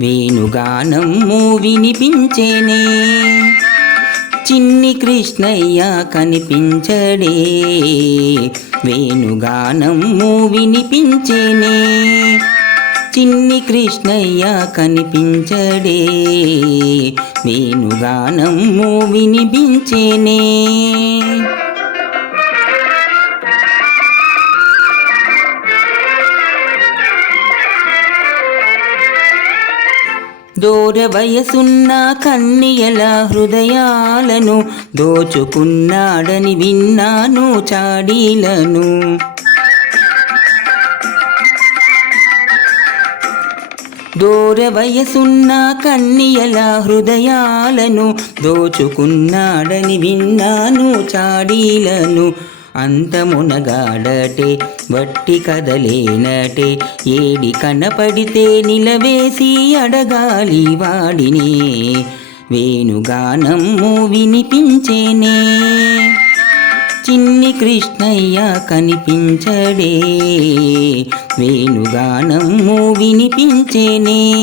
వేణుగానము వినిపించేనే. చిన్ని కృష్ణయ్య కనిపించడే. వేణుగానము వినిపించేనే. చిన్ని కృష్ణయ్య కనిపించడే. వేణుగానము వినిపించేనే. దూర వయసున్న కన్నియల హృదయాలను దోచుకున్నాడని విన్నాను చాడీలను. దూర వయసున్న కన్నియల హృదయాలను దోచుకున్నాడని విన్నాను చాడీలను. అంతమునగాడటే వట్టి కదలేనటే ఏడి కనపడితే నిలవేసి అడగాలి వాడినే. వేణుగానము వినిపించేనే. చిన్ని కృష్ణయ్య కనిపించడే. వేణుగానం వినిపించేనే.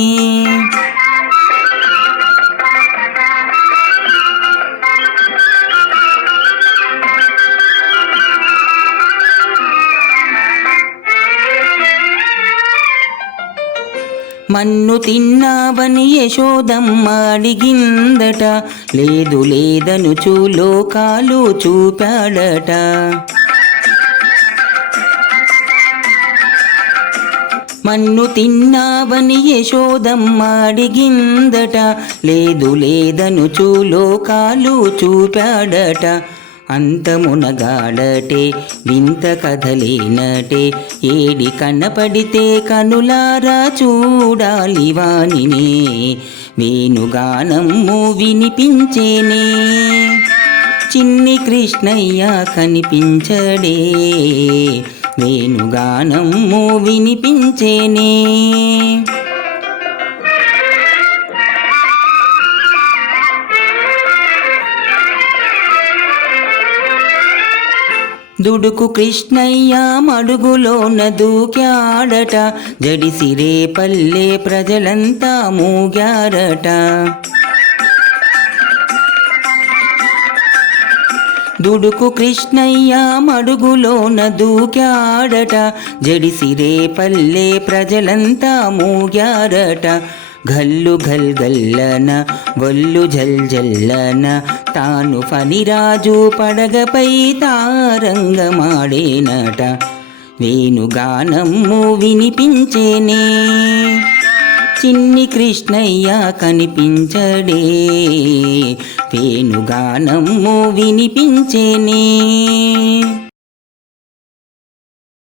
మన్ను తిన్నావని యశోదమ్మ అడిగిందట. లేదు లేదను చూలోకాలు చూపాడట. మన్ను తిన్నావని యశోదమ్మ అడిగిందట. లేదు లేదను చూలోకాలు చూపాడట. అంతమునగాడటే వింత కథలేనటే ఏడి కనపడితే కనులారా చూడాలి వానినే. వేణుగానము వినిపించేనే. చిన్ని కృష్ణయ్య కనిపించడే. వేణుగానము వినిపించేనే. దుడుకు కృష్ణయ్య మడుగులోన దూకాడట. జడిసిరే పల్లె ప్రజలంతా మూగారట. దుడుకు కృష్ణయ్య మడుగులోన దూకాడట. జడిసిరే పల్లె ప్రజలంతా మూగారట. గల్లు ఘల్ గల్లన వల్లు జల్ జల్లన తాను ఫణిరాజు పడగపై తారంగమాడేనట. వేణుగానము వినిపించేనే చిన్ని కృష్ణయ్య కనిపించడే. వేణుగానము వినిపించేనే.